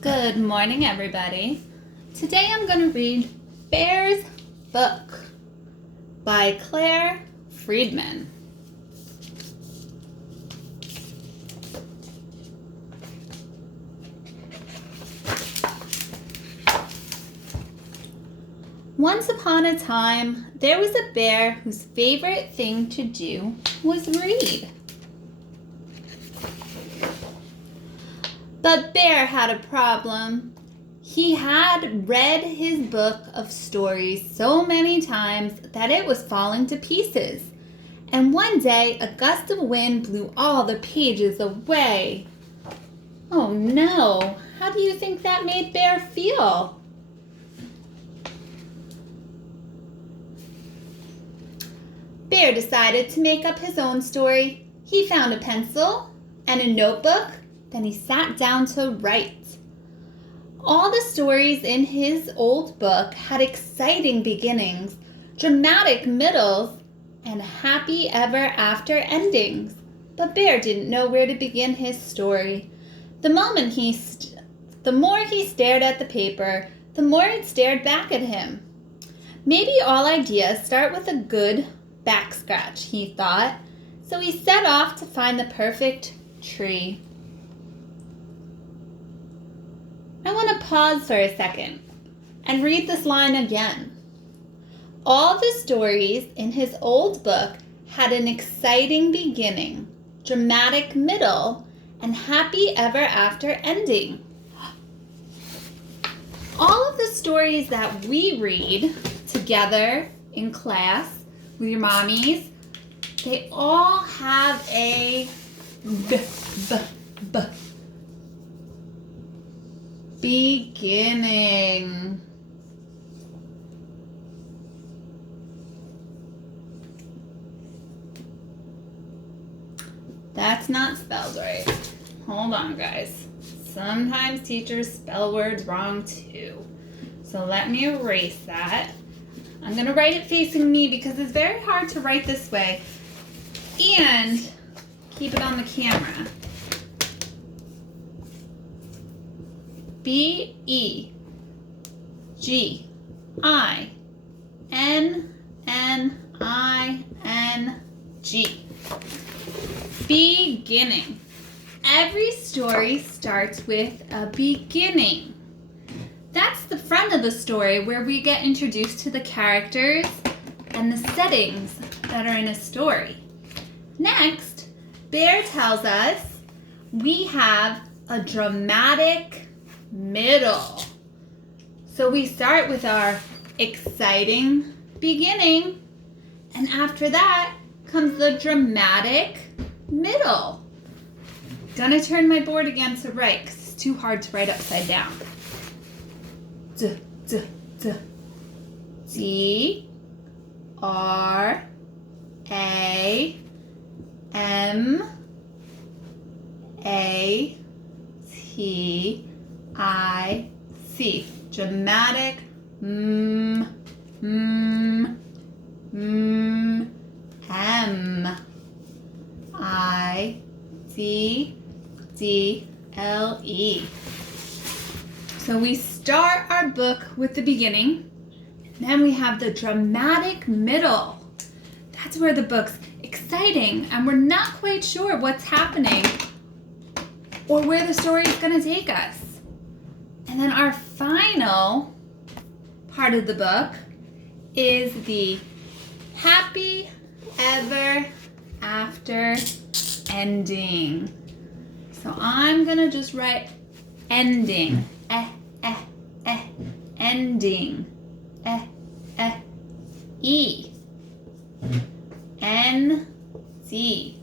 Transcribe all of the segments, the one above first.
Good morning, everybody. Today I'm going to read Bear's Book by Claire Friedman. Once upon a time, there was a bear whose favorite thing to do was read. But Bear had a problem. He had read his book of stories so many times that it was falling to pieces. And one day, a gust of wind blew all the pages away. Oh no, how do you think that made Bear feel? Bear decided to make up his own story. He found a pencil and a notebook. Then he sat down to write. All the stories in his old book had exciting beginnings, dramatic middles, and happy ever after endings. But Bear didn't know where to begin his story. The more he stared at the paper, the more it stared back at him. Maybe all ideas start with a good back scratch, he thought. So he set off to find the perfect tree. I want to pause for a second and read this line again. All the stories in his old book had an exciting beginning, dramatic middle, and happy ever after ending. All of the stories that we read together in class with your mommies, they all have a beginning. That's not spelled right. Hold on, guys. Sometimes teachers spell words wrong too. So let me erase that. I'm going to write it facing me because it's very hard to write this way and keep it on the camera. B-E-G-I-N-N-I-N-G. Beginning. Every story starts with a beginning. That's the front of the story where we get introduced to the characters and the settings that are in a story. Next, Bear tells us we have a dramatic middle. So we start with our exciting beginning, and after that comes the dramatic middle. Gonna turn my board again to write because it's too hard to write upside down. D R A M A T I C. Dramatic M I D D L E. So we start our book with the beginning, and then we have the dramatic middle. That's where the book's exciting, and we're not quite sure what's happening or where the story is going to take us. And then our final part of the book is the happy ever after ending. So I'm going to just write ending. Ending. E. N. D.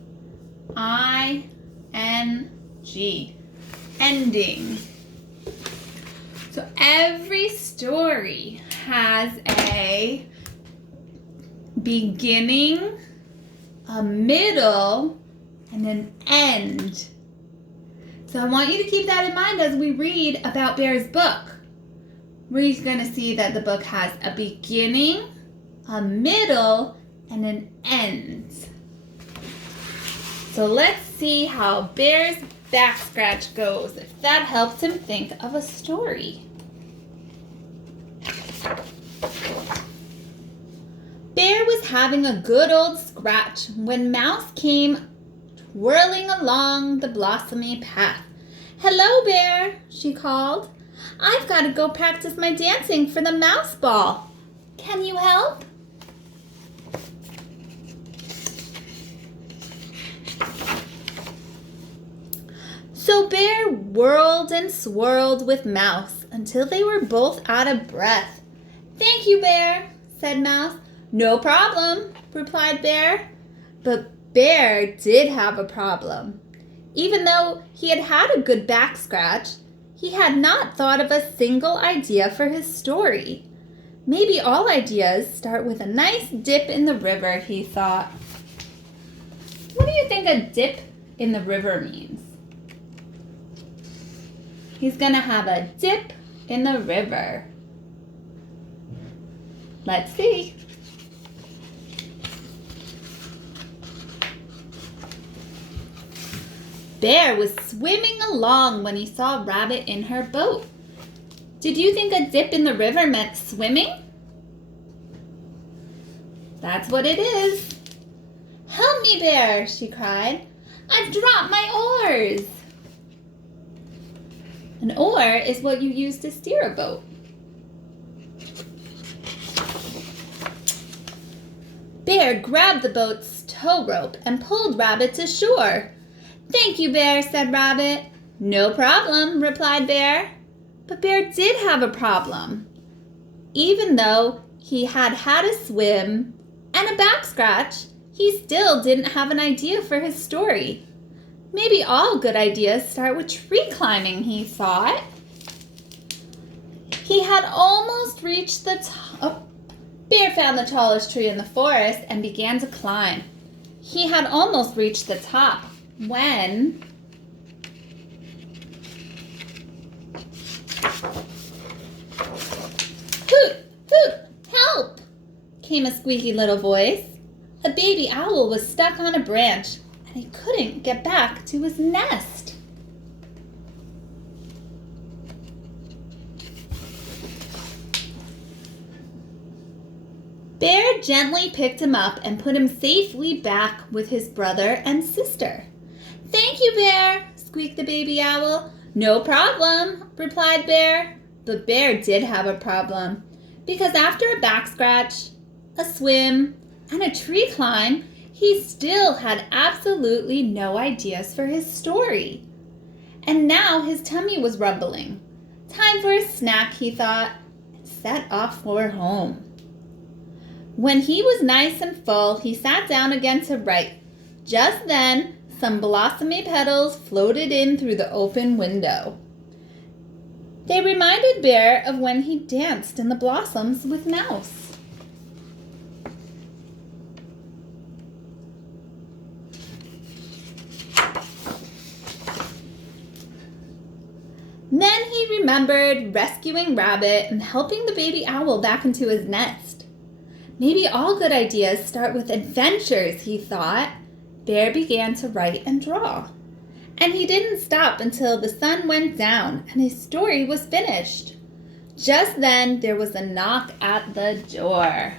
I. N. G. Ending. So every story has a beginning, a middle, and an end. So I want you to keep that in mind as we read about Bear's book. We're going to see that the book has a beginning, a middle, and an end. So let's see how Bear's back scratch goes, if that helps him think of a story. Bear was having a good old scratch when Mouse came whirling along the blossomy path. "Hello, Bear," she called. "I've got to go practice my dancing for the mouse ball. Can you help?" So Bear whirled and swirled with Mouse until they were both out of breath. "Thank you, Bear," said Mouse. "No problem," replied Bear. But Bear did have a problem. Even though he had had a good back scratch, he had not thought of a single idea for his story. Maybe all ideas start with a nice dip in the river, he thought. What do you think a dip in the river means? He's going to have a dip in the river. Let's see. Bear was swimming along when he saw Rabbit in her boat. Did you think a dip in the river meant swimming? That's what it is. "Help me, Bear," she cried. "I've dropped my oars." An oar is what you use to steer a boat. Bear grabbed the boat's tow rope and pulled Rabbit to shore. "Thank you, Bear," said Rabbit. "No problem," replied Bear. But Bear did have a problem. Even though he had had a swim and a back scratch, he still didn't have an idea for his story. Maybe all good ideas start with tree climbing, he thought. He had almost reached the top. Bear found the tallest tree in the forest and began to climb. He had almost reached the top when "Hoot, hoot, help!" came a squeaky little voice. A baby owl was stuck on a branch and he couldn't get back to his nest. Bear gently picked him up and put him safely back with his brother and sister. "Thank you, Bear," squeaked the baby owl. "No problem," replied Bear. But Bear did have a problem, because after a back scratch, a swim, and a tree climb, he still had absolutely no ideas for his story. And now his tummy was rumbling. Time for a snack, he thought, and set off for home. When he was nice and full, he sat down again to write. Just then, some blossomy petals floated in through the open window. They reminded Bear of when he danced in the blossoms with Mouse. Then he remembered rescuing Rabbit and helping the baby owl back into his nest. Maybe all good ideas start with adventures, he thought. Bear began to write and draw. And he didn't stop until the sun went down and his story was finished. Just then, there was a knock at the door.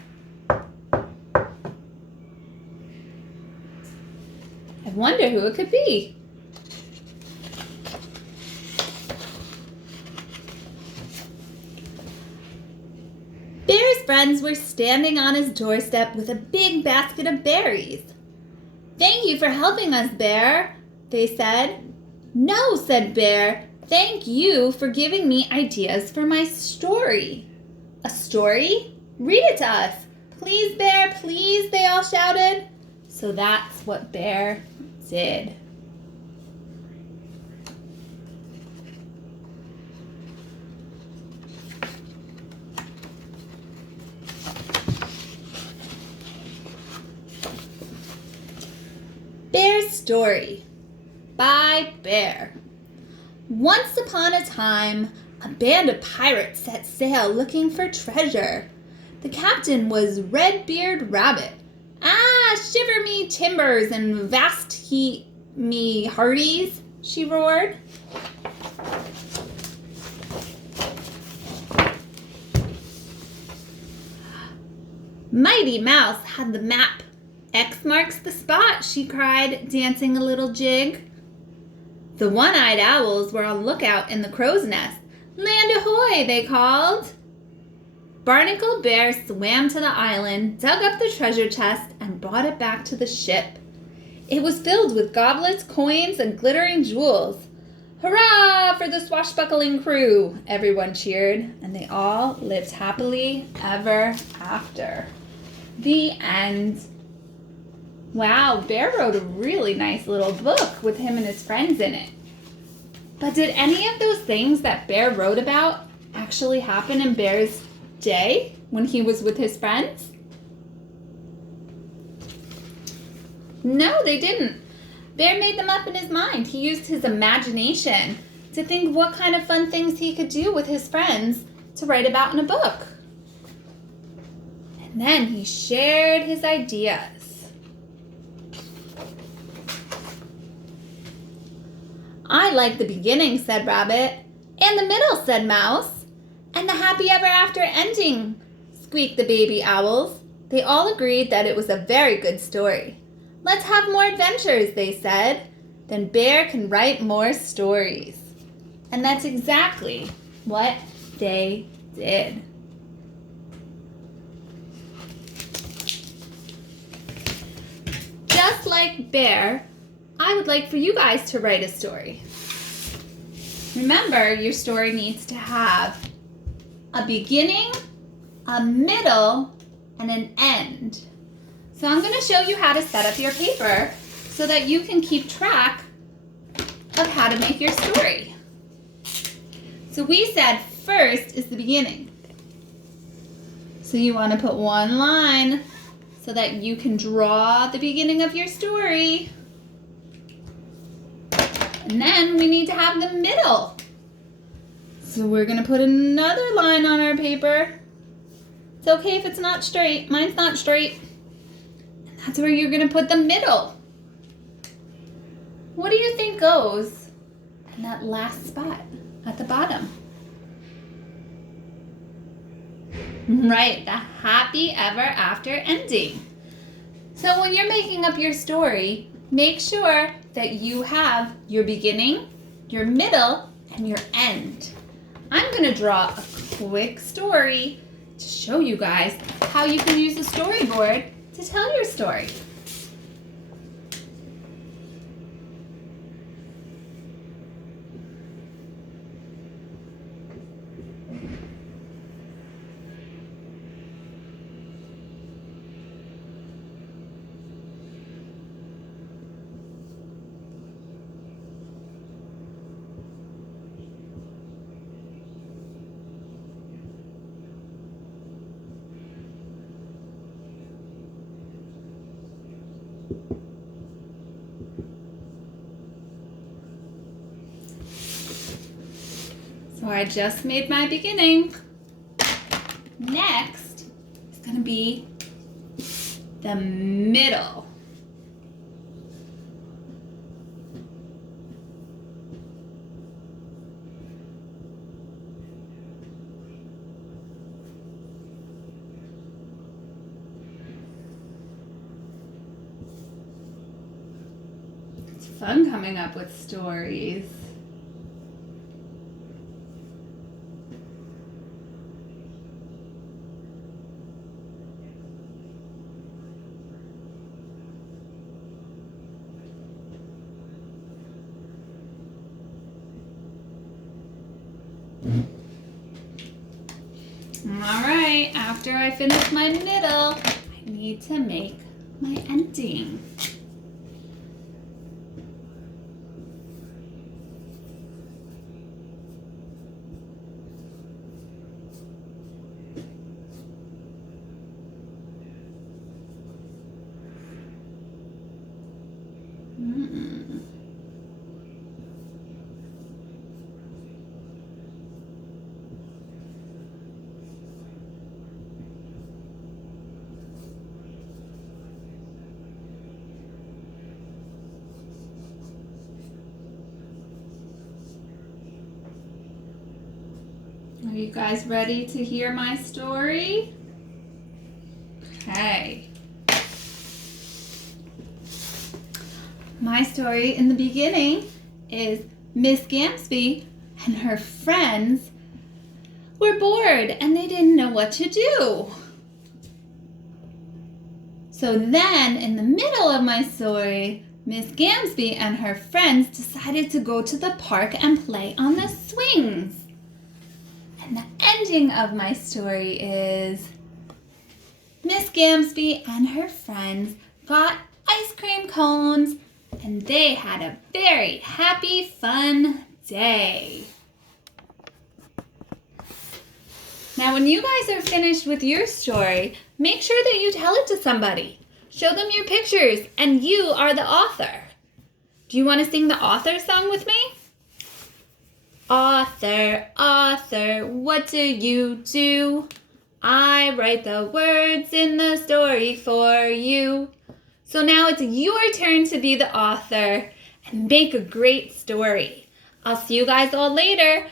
I wonder who it could be. Bear's friends were standing on his doorstep with a big basket of berries. "Thank you for helping us, Bear," they said. "No," said Bear. "Thank you for giving me ideas for my story." "A story? Read it to us. Please, Bear, please," they all shouted. So that's what Bear did. Bear's Story by Bear. Once upon a time, a band of pirates set sail looking for treasure. The captain was Red-Beard Rabbit. "Ah, shiver me timbers and vast me hearties," she roared. Mighty Mouse had the map. X marks the spot, she cried, dancing a little jig. The one-eyed owls were on lookout in the crow's nest. Land ahoy, they called. Barnacle Bear swam to the island, dug up the treasure chest, and brought it back to the ship. It was filled with goblets, coins, and glittering jewels. Hurrah for the swashbuckling crew! Everyone cheered, and they all lived happily ever after. The end. Wow, Bear wrote a really nice little book with him and his friends in it. But did any of those things that Bear wrote about actually happen in Bear's day when he was with his friends? No, they didn't. Bear made them up in his mind. He used his imagination to think what kind of fun things he could do with his friends to write about in a book. And then he shared his ideas. I like the beginning, said Rabbit. And the middle, said Mouse. And the happy ever after ending, squeaked the baby owls. They all agreed that it was a very good story. Let's have more adventures, they said. Then Bear can write more stories. And that's exactly what they did. Just like Bear, I would like for you guys to write a story. Remember, your story needs to have a beginning, a middle, and an end. So I'm going to show you how to set up your paper so that you can keep track of how to make your story. So we said first is the beginning. So you want to put one line so that you can draw the beginning of your story. And then we need to have the middle. So we're going to put another line on our paper. It's okay if it's not straight. Mine's not straight. And that's where you're going to put the middle. What do you think goes in that last spot at the bottom? Right, the happy ever after ending. So when you're making up your story, make sure that you have your beginning, your middle, and your end. I'm going to draw a quick story to show you guys how you can use a storyboard to tell your story. So I just made my beginning. Next is going to be the middle. It's fun coming up with stories. All right, after I finish my middle, I need to make my ending. Are you guys ready to hear my story? Okay. My story in the beginning is Miss Gamsby and her friends were bored and they didn't know what to do. So then, in the middle of my story, Miss Gamsby and her friends decided to go to the park and play on the swings. And the ending of my story is Miss Gamsby and her friends got ice cream cones and they had a very happy, fun day. Now, when you guys are finished with your story, make sure that you tell it to somebody. Show them your pictures, and you are the author. Do you want to sing the author song with me? Author, author, what do you do? I write the words in the story for you. So now it's your turn to be the author and make a great story. I'll see you guys all later.